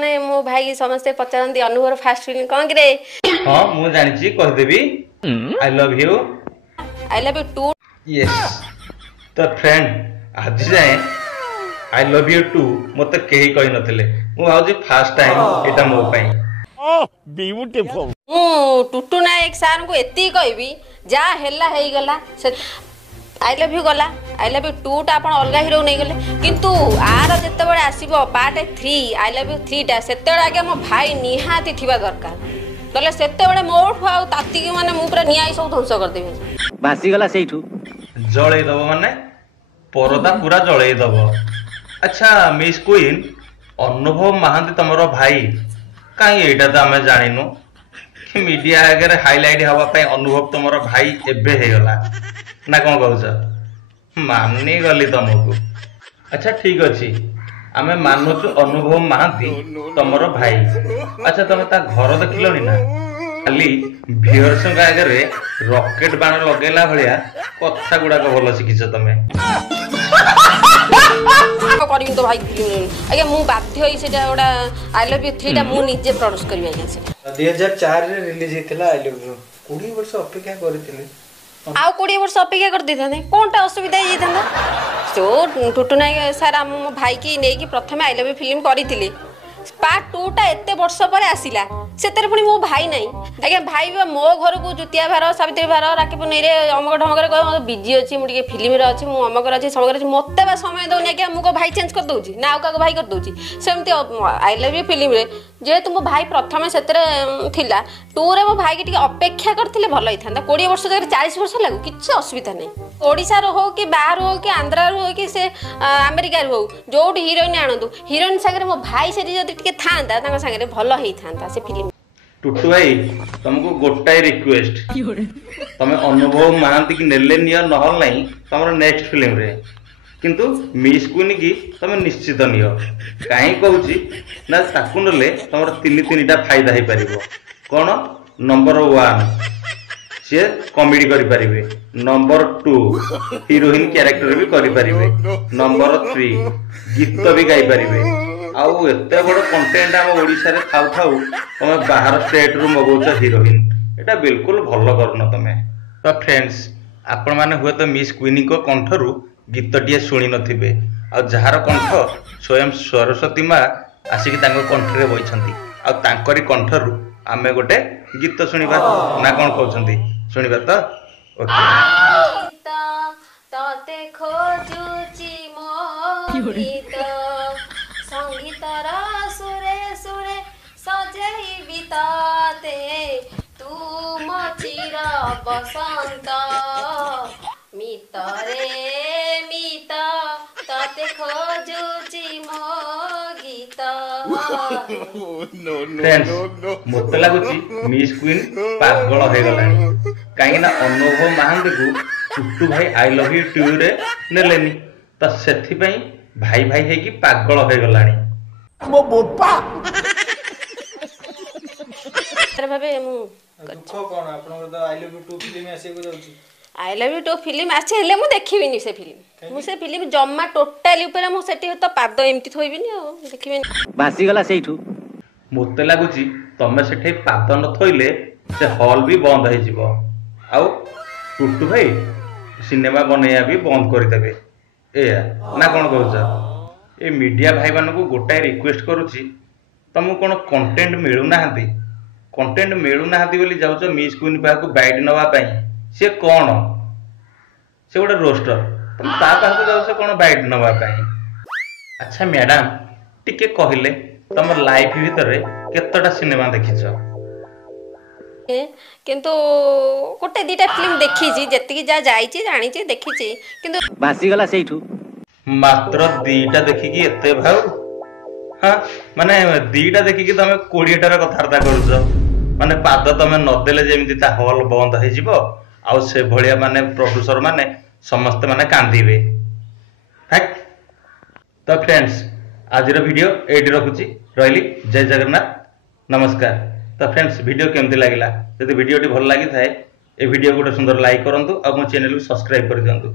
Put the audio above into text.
ने मो भाई समस्ते पचारती अनुभव फास्ट फिल्म कौन कि रे हां मु जानि छी कह देबी I love you too yes तो फ्रेंड आज जाए आई लव यू टू मते केही कहि नथिले मु भाउजी फर्स्ट टाइम एटा मो पई ओह ब्यूटीफुल मु टुटू नायक सार को एती कहबी जा हेला हेई गला से आई लव यू गला आई लव यू टू टा अपन अलगा हीरो नहीं गले किंतु आर जते बडे आसीबो पार्ट 3 आई लव यू 3 टा सेते बडे आगे मो भाई निहाती थिबा दरकार तले सेते बडे मोठ आउ ताती के माने मु पूरा नियाई सब ध्वंस कर देबे बासी गला सेठू जळे दबो माने परदा पूरा जळे दबो। अच्छा मिस क्वीन अनुभव महांती तमरो भाई काई एटा त हमें जानिनु कि मीडिया आगे हाईलाइट हवा पई अनुभव तमरो भाई एबे हे गला ना कौन कहूछ मानी गली तुमको। अच्छा ठीक अच्छी आमे मानुचु अनुभव महांती तमरो भाई। अच्छा तुम ता घर देखिलनी ना खाली व्यूअर्स आगे रॉकेट बाण लगेला भलिया कथा गुडा भल शिखिछ तमे करिम तो भाई आगे मु बाध्य होई सेटा ओडा आई लव यू 3 टा मु निजे प्रोड्यूस करबी आगे सेटा 2004 रे रिलीज हेतला आई लव यू 20 वर्ष अपेक्षा करथिले आउ 20 वर्ष अपेक्षा कर देथाने कोनटा असुविधा हे जंदा तो टुटू नायक सर हम भाई की नै कि प्रथमे आई लव यू फिल्म करिथिले पार्ट 2 टा एते वर्ष पर आसिला सेतरे पुनी मो भाई नै आगे भाई मो घर को जुतिया भार सावित्री भार राखी पुनी रे अमक ढमक रे कह बिजी अछि मु के फिल्म रे अछि मु अमक रे अछि सब रे मते बा समय दउनी के मु को भाई चेंज कर दउची ना का भाई कर दउची सेमती आई लव यू फिल्म रे जे तुम भाई प्रथमे सेतरे थिला 2 रे मो भाई के टिके अपेक्षा करथिले भलो हिथांदा 20 वर्ष जगह 40 वर्ष लागु किछ असुविधा नै ओडिसा रो हो कि बाहर हो कि आंध्रा रो हो कि से अमेरिका रो हो जोड हीरोइन आनंदु हीरोइन सागरे मो भाई सेठी जदी टिके थांदा तांगा सागरे भलो हिथांदा से फिल्म टुटू भाई तुमको गोटाई रिक्वेस्ट तमे अनुभव महांती की नेले नियो नहल नहीं तमरो नेक्स्ट फिल्म रे किंतु मिस क्वीन की तमे निश्चित नियो काहे कहूची ना ताकु नले तमरो तीन टा फायदा हे परिबो कोन नंबर 1 से कॉमेडी करि परिबे नंबर 2 हीरोइन कैरेक्टर भी करि परिबे नंबर 3 गीत भी गाई परिबे आउ एते बड़ कंटेंट हम ओडिसा रे थाउ थाउ तमे बाहर स्टेट रु मगौछ हीरोइन एटा बिल्कुल भलो करनो तमे। तो फ्रेंड्स आपण माने हुए तो मिस क्वीन को कंठरू गीतटिए शुणी नथिबे आ जहार कंठ स्वयं सरस्वती माँ आसिक कंठरे बइछंती आ तांकरी कंठरू आमे गोटे गीत शुणिबा ना कोन कहउछंती शुणिबा तो ओके तते खोजुची मो गीत संगीत रा सुरे सुरे सजेई बिताते तू मचिर बसंत मितरे मित तते खोजुची मो गीत मत लगुच मिस क्वीन पागल हो गलानी कहीं अनुभव महांती को टुटू भाई आई लव यू टू रे नेलेनी तो सेथि भाई भाई है कि पागल हो गलानी मो बोपा भाबे मु दुख कोन आपन तो आई लव यू 2 फिल्म आसे को जाउची आई लव यू 2 फिल्म आछे हेले मु देखिबिनी से फिल्म मु से फिल्म जम्मा टोटली ऊपर मु सेठी तो पाद एमती थोइबिनी आ देखिबिनी बासी गला सेठू मते लागुची तमे सेठी पाद न थोइले से हॉल भी बंद हो जिवो आउ टुटू भाई सिनेमा बनैया भी बंद कर देबे ए ना कोन कहउछ ए मीडिया भाई मानन को गोटाई रिक्वेस्ट करूची तुमको कोन कंटेंट मिलु नाहंती कंटेंट मिलु नाहंती बोली जाउछ मिस क्वीन पा को बाइट नवा पई से कोन से गोटे रोस्टर तुम ता पाखु जाउछ कोन बाइट नवा पई। अच्छा मैडम टिके कहिले तुम लाइफ भीतर केतटा सिनेमा देखिछ किंतु गोटे दीटा फिल्म देखी जी जति की जा जाई छी जानी छी देखी छी किंतु बासी गला सेठू मात्र दीटा देखि की एते भाउ हां माने दीटा देखि की तमे 20 टार कथारता करूछ माने पाद तमे न देले जेमिति ता हॉल बंद हो जिवो आ से भलिया माने प्रोड्यूसर माने समस्त माने कांदीबे फैक्ट। तो फ्रेंड्स आज रो वीडियो एडी रखुची रहली जय जगन्नाथ नमस्कार। तो फ्रेंड्स वीडियो केमती लागिला यदि वीडियो भल लागि थाए ए वीडियो गोटे सुंदर लाइक करंतु और मो चैनल को सब्सक्राइब कर दियंतु।